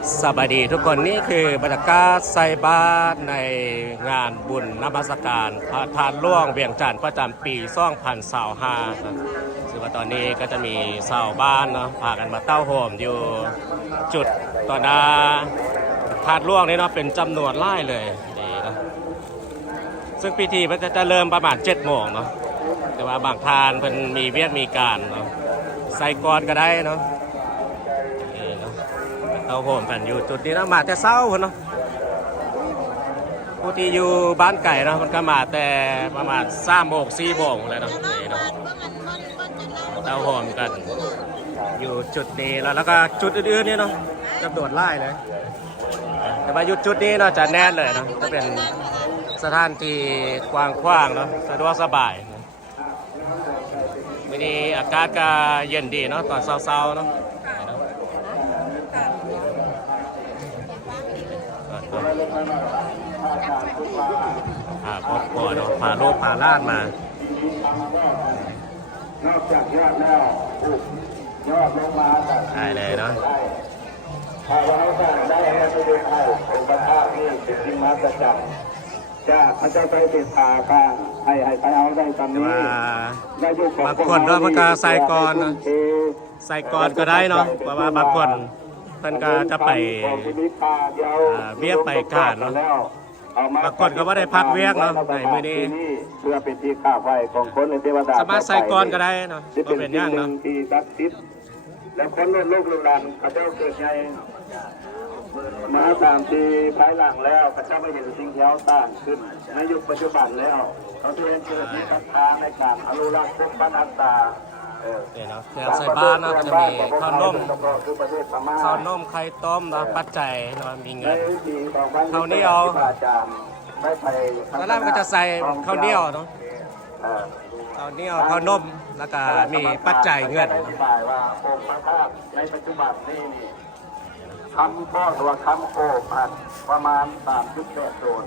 สวัสดีทุกคนนี่คือบรรยากาศใส่บาตรในงานบุญนมัสการพระธาตุหลวงเวียงจันทร์ประจำปี2025นะซึ่งว่าตอนนี้ก็จะมีชาวบ้านเนาะพากันมาเต้าโหมอยู่จุดต่อหน้าธาตุหลวงนี่เนาะเป็นจำนวนหลายเลยนี่นะซึ่งพิธีมันจะเริ่มประมาณ7 โมงเนาะแต่ว่าบางทานเพิ่นมีเวียนมีการเนาะใส่ก่อนก็ได้เนาะเราโหมกันอยู่จุดนี้นะมาแต่เช้าคนเนาะผู้ที่อยู่บ้านไก่เนาะมันก็มาแต่ประมาณ3 โมง 4 โมงเลยเนาะนี่เนาะเราโหมกันอยู่จุดนี้แล้วก็จุดอื่นๆนี่เนาะจำนวนหลายเลยแต่ว่าอยู่จุดนี้เนาะจะแน่นเลยเนาะก็เป็นสถานที่กว้างขวางเนาะสะดวกสบายวันนี้อากาศก็เย็นดีเนาะตอนเช้าๆเนาะครอบครัวเนาะพาลูกพาหลานมานอกจากยอดแล้วยอดลงมาได้เลยเนาะพาไว้ได้ให้ไปดูให้องค์พระธาตุนี่เป็นที่มาประจำจะพระเจ้าไปติดตาข้างให้ไปเอาได้ตอนนี้บางคนเนาะมันก็ใส่ก่อนใส่ก่อนก็ได้เนาะเพราะว่าบางคนเพิ่นก็จะไปเวียกไปกาดเนาะบางคนก็ว่าได้พักเวียกเนาะในมื้อนี้เพื่อเป็นที่ข้าไฟของคนในเทวดาสามารถใส่ก่อนก็ได้เนาะก็เป็นอย่างเนาะที่ศักดิ์สิทธิ์และคนรุ่นลูกรุ่นหลานพระเจ้าเกิดใหญ่มา3 ปีภายหลังแล้วพระเจ้าไม่เห็นสิ่งที่เขาสร้างขึ้นในยุคปัจจุบันแล้วเขาเรียนเกิดมีศรัทธาในการอนุรักษ์พุทธนัตตาเนี่ยเนาะเครื่องใส่บ้านเนาะก็จะมีข้าวนมไข่ต้มเนาะปัจจัยเนาะมีเงินข้าวเหนียวแล้วเราก็จะใส่ข้าวเหนียวเนาะข้าวเหนียวข้าวนมแล้วก็มีปัจจัยเงินว่าองค์พระธาตุในปัจจุบันนี่คำพ่อตัวคำโอ้ผัดประมาณ3.8 โซน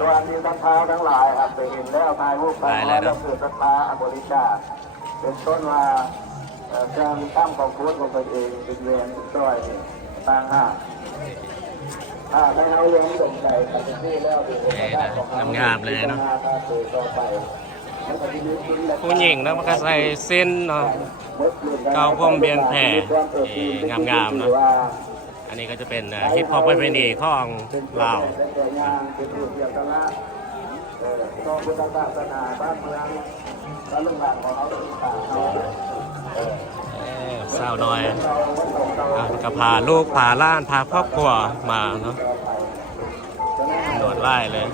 ตัวมีศรัทธาทั้งหลายครับไปเห็นแล้วทายรูปไปแล้วเกิดศรัทธาบริจาคเป็นต้นว่าการตั้งของคุณของตัวเองเป็นเวรช่วยต่างหากให้เขาเลี้ยงสมใจกับที่แล้วงามเลยเนาะผู้หญิงแล้วมันก็ใส่เส้นเนาะเกาพรมเบียนแผ่งามๆเนาะอันนี้ก็จะเป็นฮิปฮอปประเพณีของลาวพุทธศาสนาบ้านเมืองและเรื่องราวของเขาสาวน้อยก็พาลูกพาล้านพาครอบครัวมาเนาะตำรวจไล่เลย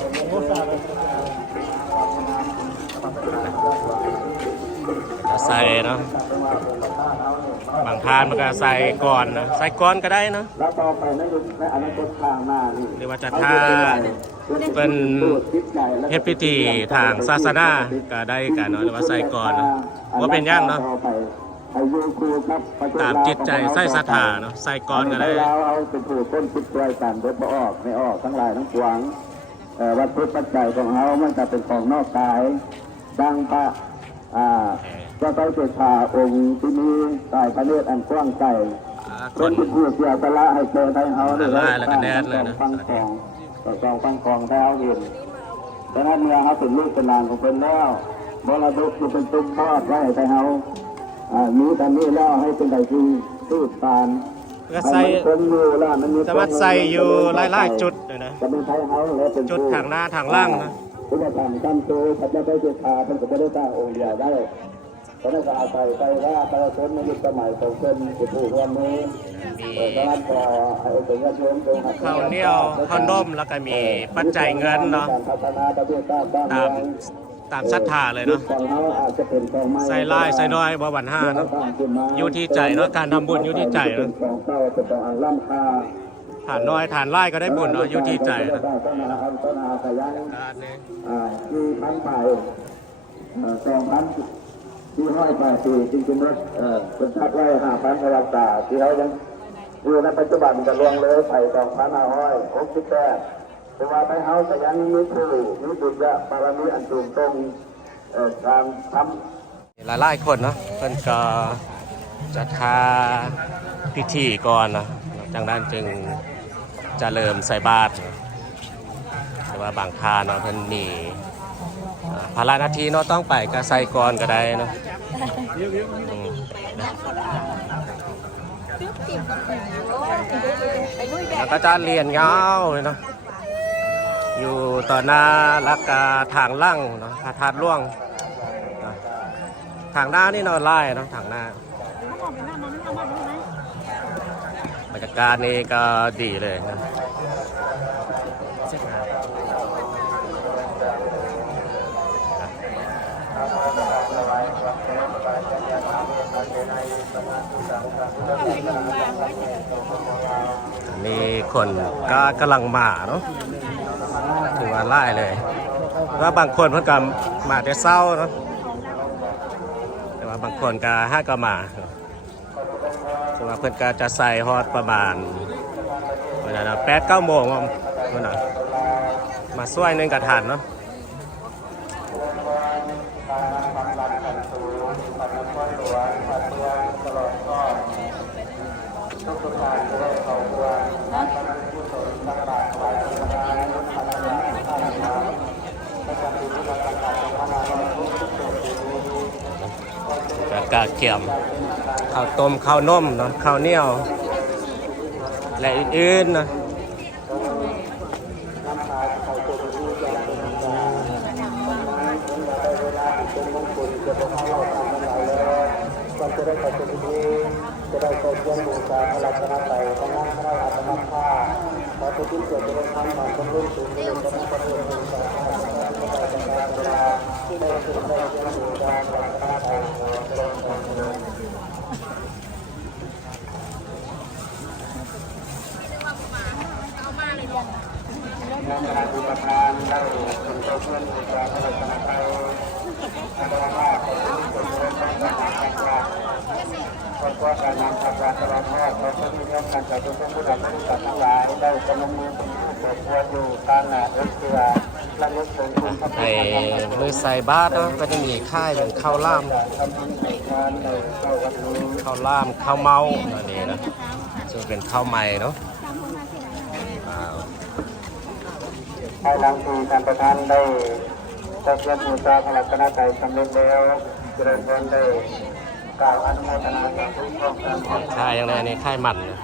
จะใส่เนาะบางทานมันก็ใส่ก่อนนะใส่ก่อนก็ได้เนาะหรือว่าจะท่าเป็นเฮ็ดพิธีทางศาสนาก็ได้กันเนาะหรือว่าใส่ก่อนเนาะว่าเป็นย่างเนาะตามจิตใจใส่ศรัทธาเนาะใส่ก่อนก็ได้เอาเป็นผู้ต้นคิดด้วยกันรถบ่ออกไม่ออกทั้งหลายทั้งปวงวัตถุปัจจัยของเขามันจะเป็นของนอกกายดังพระก็ต้องเกิดชาองค์ที่มีสายพระเนตรอันกว้างไกลคนที่ผู้เสียสละให้เจอไทยเขาได้แล้วก็แดดเลยนะฟังของแท้เห็นแต่ถ้าเมื่อเขาเป็นลูกเป็นหลานของเป็นแล้วมรดกจะเป็นตุ้มทอดไว้ไทยเขามีแต่นี้แล้วให้เป็นใดที่ตู้ตาลก็ใส่สามารถใส่อยู่หลายๆจุดเลยนะจุดทางหน้าทางล่างนะผู้ประกอบการโตขับได้เจตาเป็นกับได้สร้างองค์ใหญ่ได้เพราะนั่นก็อาศัยไปว่าประชาชนในยุคสมัยของเช่นผู้ผู้ร่วมมือการต่อให้เป็นญาติโยมข้าวเหนียวข้าวนมแล้วก็มีปัจจัยเงินเนาะตามศรัทธาเลยเนาะใส่ลายใส่น้อยบ่หวั่นห้าเนาะอยู่ที่ใจเนาะการทำบุญอยู่ที่ใจเนาะฐานน้อยฐานไล่ก็ได้บุญเนาะอยู่ที่ใจนะที่พันไป2,000ที่580จริงๆแล้วเป็นทัดไว้5,000พลังตาที่เขายังอยู่ในปัจจุบันจะลวงเลยไป2,568แต่ว่าไปเขาแต่ยังมีผู้มีบุญบารมีอันสูงตรงการทำหลายๆคนเนาะเพิ่นก็จะทาพิธีก่อนนะ ดังนั้นจึงจะเริ่มใส่บาตรแต่ว่าบางทานเนาะเพิ่นมีภาระหน้าที่เนาะต้องไปก็ใส่ก่อนก็ได้เนาะอืมแล้วก็จะเรียนยาวเลยเนาะอยู่ต่อหน้าลักกาทางล่างเนาะพระธาตุหลวงทางหน้านี่เนาะไล่เนาะทางหน้าบรรยากาศนี่ก็ดีเลยนะมีคนก็กำลังมาเนาะถือว่าไล่เลยแล้วบางคนเพิ่นก็มาแต่เศร้าเนาะแต่ว่าบางคนก็ห้าก็มาถือว่าเพิ่นก็จะใส่ฮอดประมาณเวลา8-9 โมงมันน่ะมาช่วยหนึงกระทันเนาะกาเกียมข้าวต้มข้าวนมเนาะข้าวเหนียวและอื่นๆนะจะได้ไปเป็นดีจะได้ไปเยี่ยมบูชาพระรัตนตรัยพระนามพระอาตมาภาขอทุกท่านเกิดจะได้ทำความสำเร็จสูงสุดจะได้ประโยชน์บูชาพระรัตนตรัยเวลาที่ได้ถึงได้เยี่ยมบูชาพระรัตนตรัยขอเจริญพรในขณะที่ประธานได้ถึงเจ้าเพื่อนบูชาพระรัตนตรัยพระบรมราชาธิบดีเพราะการนำพระราชาทอดพระพุทธเจ้าการจัดทุกผู้นำผู้ตัดทั้งหลายได้กำลังมือเป็นผู้เปิดตัวอยู่ตามหน้าเอกเสือและลึกถึงคุณพระพุทธเจ้ามือใส่บาตรเนาะก็จะมีค่ายอย่างข้าวล่ามข้าวล่ามข้าวเมาอันนี้นะซึ่งเป็นข้าวใหม่เนาะภายหลังที่ท่านประธานได้จัดเลี้ยงบูชาพระรัตนตรัยสำเร็จแล้วเจริญพรได้กล่าวอนุโมทนาสาธุพร้อมกันค่ายอย่างไรนี่ค่ายมันนะ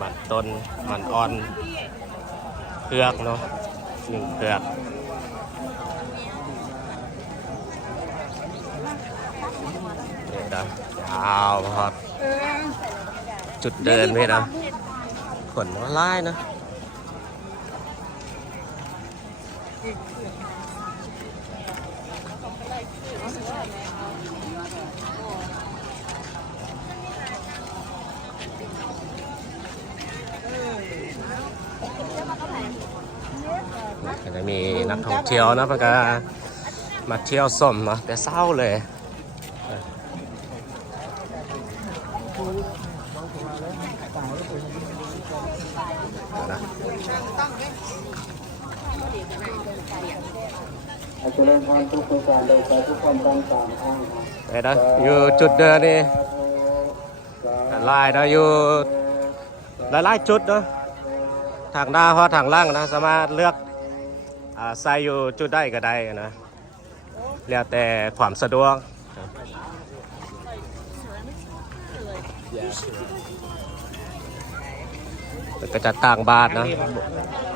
มันต้นมันอ่อนเปลือกเนาะ1 เปลือกนี่นะเอาพอดจุดเดินพี่นะขนว่าไล่นะก็จะมีนักท่องเที่ยวนะเพื่อนก็มาเที่ยวส้มเนาะแต่เศร้าเลยนะเจริญพรทุกประการโดยใจทุกความต้องการทางไปนะอยู่จุดเดินนี่ลายนะอยู่หลายๆจุดเนาะทางหน้าเพราะทางล่างนะสามารถเลือกใส่อยู่จุดได้ก็ได้นะแล้วแต่ความสะดวกก็จะต่างบาทนะ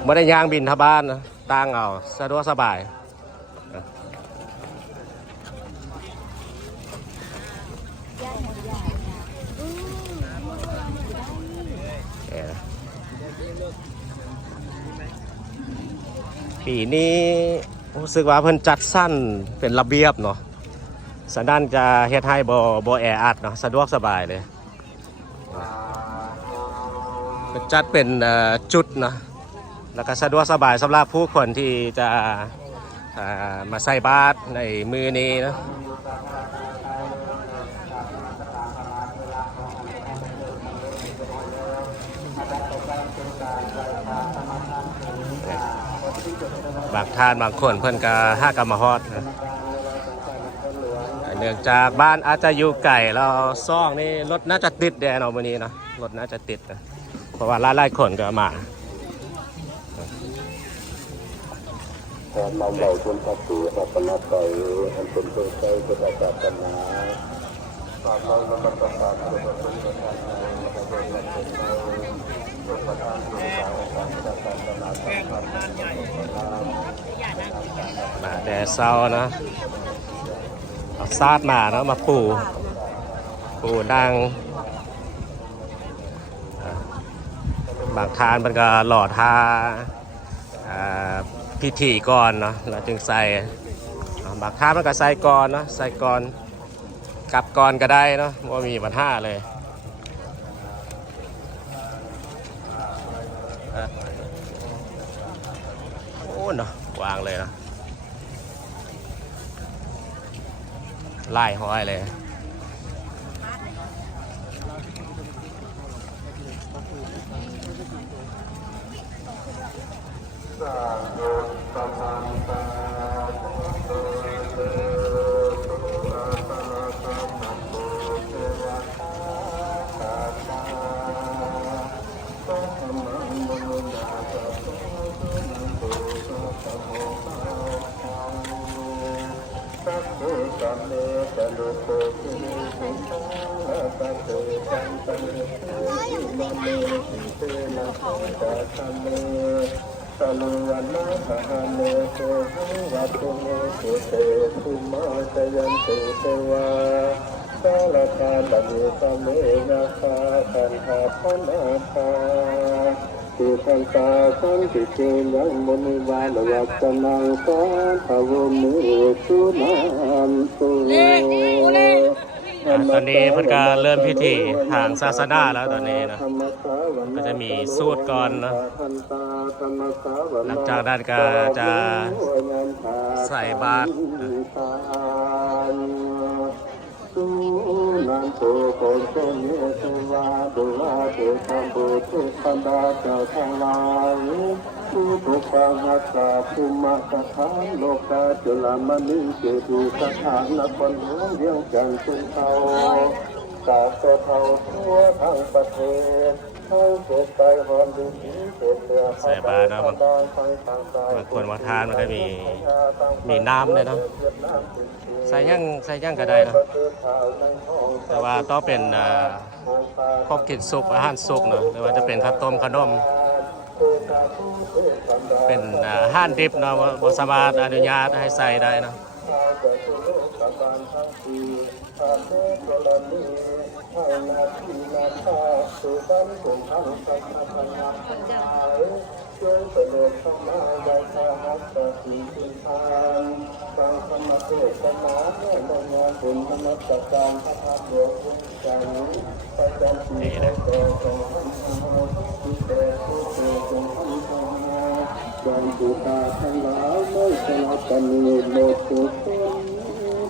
ไม่ได้ย่างบินทบาทนะต่างเอาสะดวกสบายปีนี้รู้สึกว่าเพิ่นจัดสั้นเป็นระเบียบเนาะสันดานจะเฮ็ดให้บ่แออัดเนาะสะดวกสบายเลยจัดเป็นจุดนะแล้วก็สะดวกสบายสำหรับผู้คนที่จะมาใส่บาตรในมือนี้นะบางท่านบางคนเพิ่นก็ห้ากำมาฮอดเนื่องจากบ้านอาจจะอยู่ไกลแล้วซ่องนี่รถน่าจะติดแดนเอาวันนี้นะ รถน่าจะติดนะเพราะว่าหลายๆคนก็มา พอมาเหล่าคนทักษีอัปนาไกอันเป็นเพื่อใช้เป็นอาจารย์กันนะตามเราเราประกาศเป็นประตูประธานในประเทศเราเป็นเราประธานเป็นการประกาศการนาสัมพันธ์มาแต่เช้านะเอาซาดมาแล้วมาปูดังบางทานมันก็หล่อทาพิธีก่อนเนาะเราจึงใส่บางทานมันก็ใส่ก่อนเนาะใส่ก่อนกลับก่อนก็ได้เนาะว่ามีปัญหาเลยโอ้เนาะวางเลยนะไล่ห้อยเลยตะลุวันนาหาเนโสหังวัตถุเมสุเตภูมาจยันตุเทวาสารธาตมิสเมนาคาตันหาพนาคาสุขันตาสันติเกยังมุนิวาลวัจนังสาภวมุสุนันตุตอนนี้เพิ่นก็เริ่มพิธีทางศาสนาแล้วตอนนี้นะก็จะมีสูตรก่อนนะหลังจากนั้นก็จะใส่บาตรสุนันโตโกโสเนสวาดุลาเตสัมปุถุสันดาเจ้าทั้งหลายสุตุปังหัสสะภูมิสถานโลกาจุลามณีเจดีสถานนครหลวงเวียงจันทร์สุนทรสาธุเท่าทั่วทั้งประเทศทั้งสุขใจหอมดีเป็นเรือใส่บาตรนะบางคนว่าทานมันก็มีน้ำเลยเนาะใส่ย่างก็ได้นะแต่ว่าต้องเป็นพวกกินสุกอาหารสุกเนาะหรือว่าจะเป็นข้าวต้มขนมเป็นอาหารดิบเนาะบ่สามารถอนุญาตให้ใส่ได้เนาะจงเสด็จเข้ามาใยสหัสสีสินทานฟังธรรมเทศนาเมื่อในงานบุญธรรมจักการพระธาตุหลวงพุทธจันทร์ประจำปีพศ2567ที่แต่ผู้เกิดจงทั้งทั้งนาจงบูชาทั้งหลายไม่สลับกันมีโลกทุกคน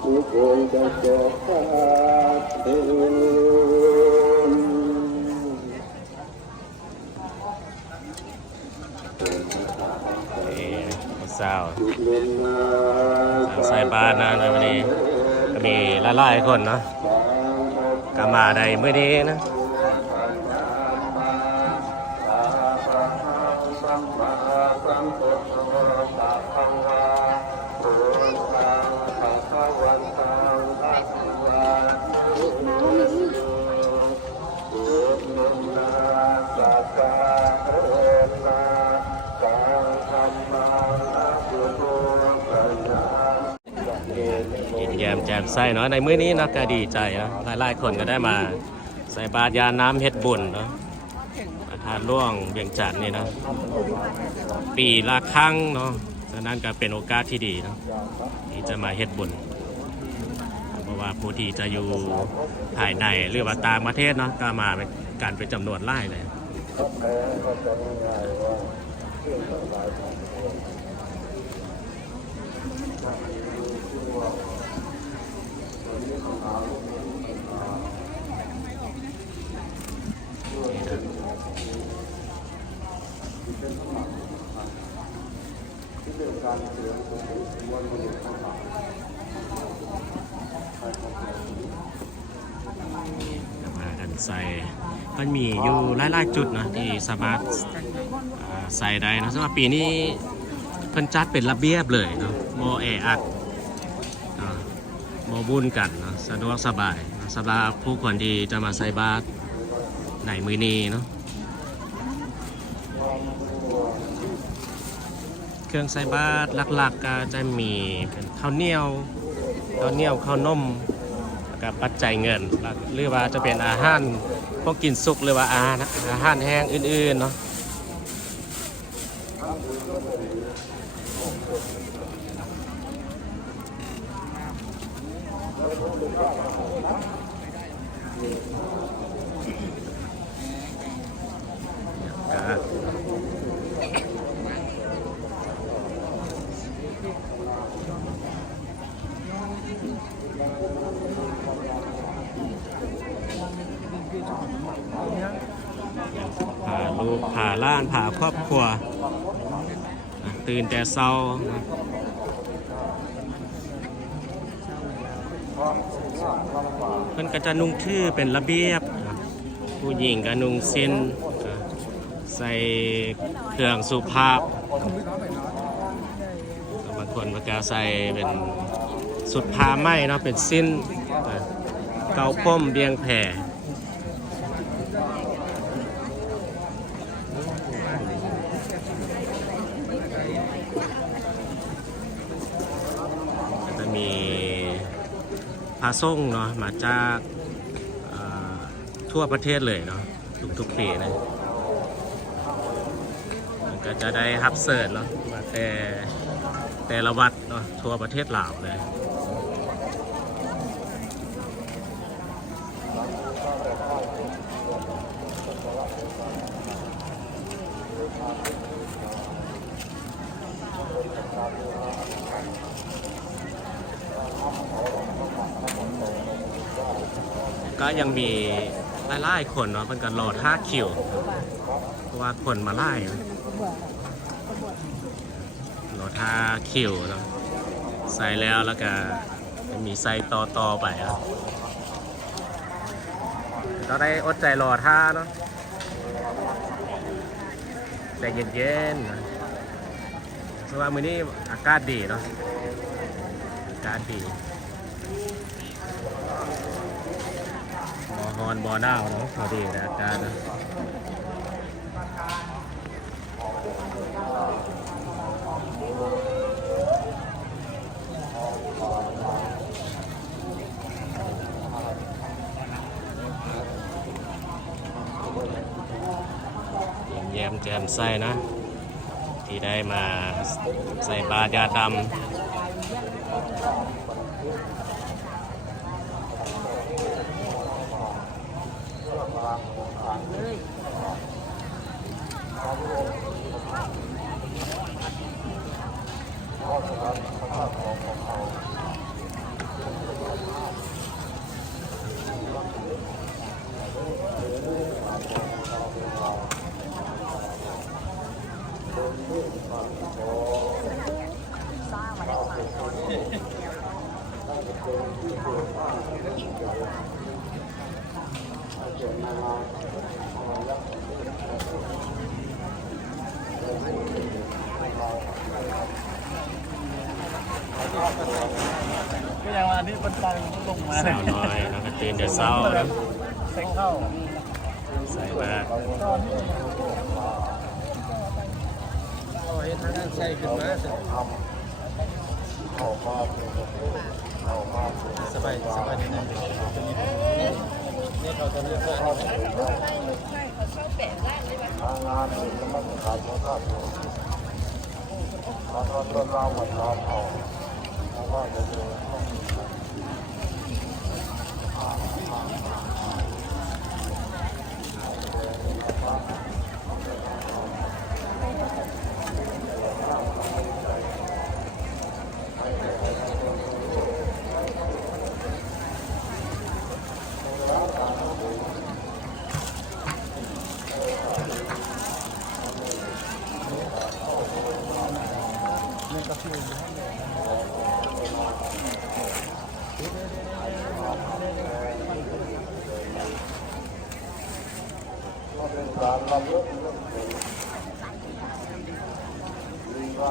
ทุกองค์จะเกิดขาดเดินสาวใส่บาตรนะในวันนี้ก็มีหลายๆคนเนาะก็มาในมื้อนี้นะยิ้มแย้มแจ่มใสเนาะในมื้อนี้นะก็ดีใจนะหลายๆคนก็ได้มาใส่บาตรยาน้ำเฮ็ดบุญเนาะประธานหลวงเวียงจันทน์นี่นะปีละครั้งเนาะฉะนั้นก็เป็นโอกาสที่ดีเนาะที่จะมาเฮ็ดบุญเพราะว่าผู้ที่จะอยู่ภายในหรือว่าต่างประเทศเนาะก็มาเป็นการเป็นจำนวนหลายเลยมากัน ใส่ก็มีอยู่หลายๆจุดนะที่สามารถใส่ได้นะสำหรับปีนี้เพิ่นจัดเป็นระเบียบเลยเนาะบ่แออัดบ่วุ่นกันเนาะสะดวกสบายสำหรับผู้คนที่จะมาใส่บาตรในมื้อนี้เนาะเครื่องใส่บาตรหลักๆก็จะมีเป็นข้าวเหนียวข้าวนมกับปัจจัยเงินหรือว่าจะเป็นอาหารพวกกินสุกหรือว่าอาหารแห้งอื่นๆเนาะพาลูกพาล้านพาครอบครัวตื่นแต่เช้าเพิ่นก็จะนุ่งทื่อเป็นระเบียบผู้หญิงก็นุ่งสิ้นใส่เครื่องสุภาพบางคนก็ใส่เป็นสุดผ้าไหมเนาะเป็นสิ้นเกาป้มเบียงแผ่มีพาส่งเนาะมาจากทั่วประเทศเลยเนาะทุกปีนะก็จะได้ฮับเสิร์ตเนาะมาแต่ละวัดเนาะทั่วประเทศลาวเลยก็ยังมีไล่คนเนาะเป็นการรอท่าคิวเพราะว่าคนมาไล่รอท่าคิวเนาะใส่แล้วก็มีใส่ต่อไปอ่ะเราได้อดใจรอท่าเนาะใจเย็นๆเพราะว่ามื้อนี้อากาศดีเนาะอากาศดีฮอนบอหนาวเนาะพอดีนะอากาศนะแย้มแจ่มใสนะที่ได้มาใส่บาตรยาดำก็ยังวันนี้มันตังลงมา สาวน้อยนะครับตื่นแต่เช้านะ ใส่เข้า ใส่บาตร เห็นทางด้านใส่ขึ้นมาสบายนิดนึงนี่เขาจะเลือกงานต้นเราหมดรอบเขาแล้วก็จะดู เยอะเยอะมีว่า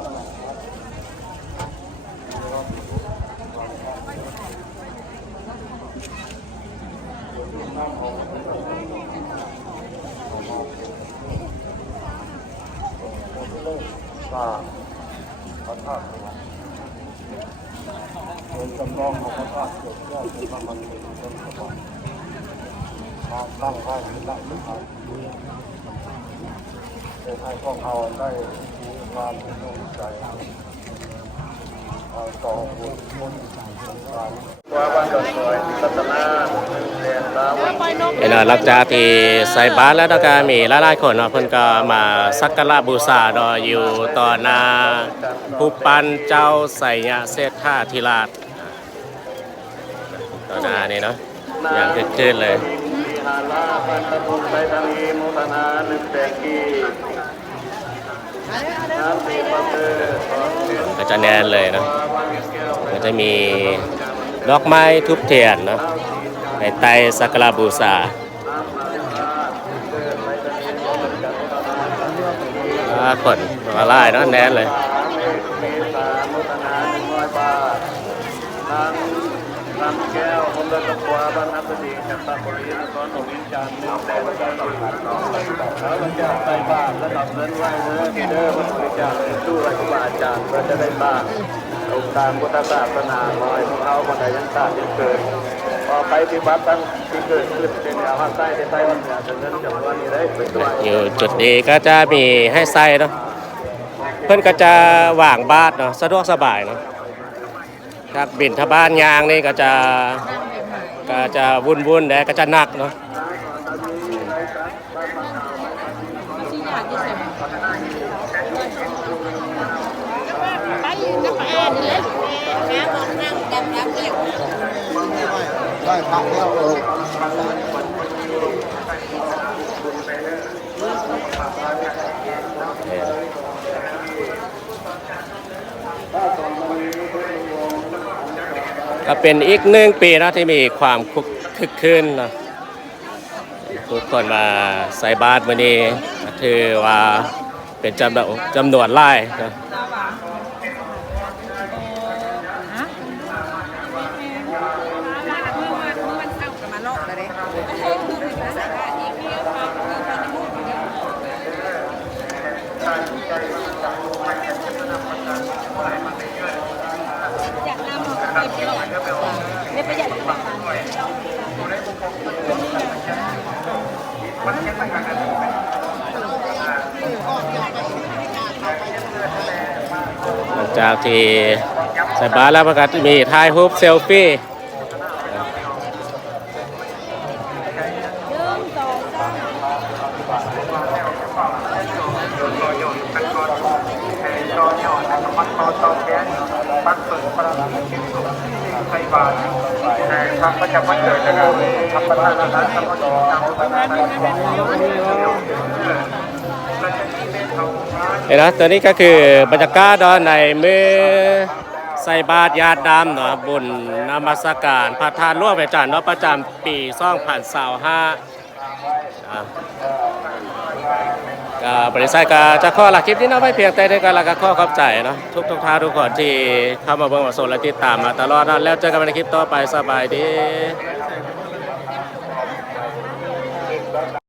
น้ำของก็พระธาตุเป็นจำลองของพระธาตุเกิดแยกเป็นพระมันเป็นต้นสมบัติมาตั้งไว้เป็นหลักสำคัญเป็นให้พวกเราได้มีความเป็นดวงใจต่อบุญการว่าวันก่อนสวยรัตนาเรียนแล้ว หลังจากที่ใส่บาตรแล้วก็มีหลายๆคนเนาะเพิ่นก็มาสักการะบูชาเนาะอยู่ต่อหน้าผู้ปั้นเจ้าไสยเศรษฐาธิราชต่อหน้านี่เนาะอย่างคึกคืนเลย หาลาพันตะพุทธไปทางอีมุทนาหนึ่งแตงกีน้ำสีฟ้าเตอ ก็จะแน่นเลยเนาะก็จะมีดอกไม้ทุบเทียนเนาะในใต้สักการะบูชาคนมาไล่เนาะแน่นเลย เมษามุทนา100 บาทนำแก้วคนละตะกัวบ้านนับดีจากตะบุรีนครหลวงวิจารณ์น้ำแต่ละจังหวัดแล้วเราจะใส่บาตรและดับเงินไว้เด้อพระพุทธเจ้าสู้ราชบาอาจารย์เราจะได้บาตรองค์การพุทธศาสนาลอยของเขาคนใดยังตายังเกิดพอไปที่วัดตั้งที่เกิดขึ้นเป็นอาวันใต้ในใต้วันเหนือจะเงินจำนวนนี้ได้ไปด้วย อยู่จุดนี้ก็จะมีให้ใส่เนาะเพื่อนก็จะว่างบาทเนาะสะดวกสบายเนาะครับบินทบาทยางนี่ก็จะวุ่นๆแต่ก็จะหนักเนาะ ไปยืนกับแอนนี่เลยแม่มองนั่งดำๆเนี่ย ได้พระแล้วก็เป็นอีก1 ปีนะที่มีความคึกคืนเนาะทุกคนมาใส่บาตรมื้อนี้ก็ถือว่าเป็นจำนวนหลายเนาะ มันเข้ากับมาลอกเลยอยากนำไปเที่ยวไม่ประหยัด หลังจากที่ใส่บาตรแล้วมันก็จะมีถ่ายรูปเซลฟี่เห็นนะตัวนี้ก็คือบรรยากาศในมือใส่บาตรญาติดำเนาะบุญนมัสการพระธาตุหลวงแม่จันทร์เนาะประจำปี2025ก็บริษัทก็จะข้อหลักคลิปที่น่าไว้เพียงแต่ในการละก็ข้อขอบใจเนาะทุกท่านทุกคนที่เข้ามาเบิ่งมาชมและติดตามมาตลอดนะแล้วเจอกันในคลิปต่อไปสบายดี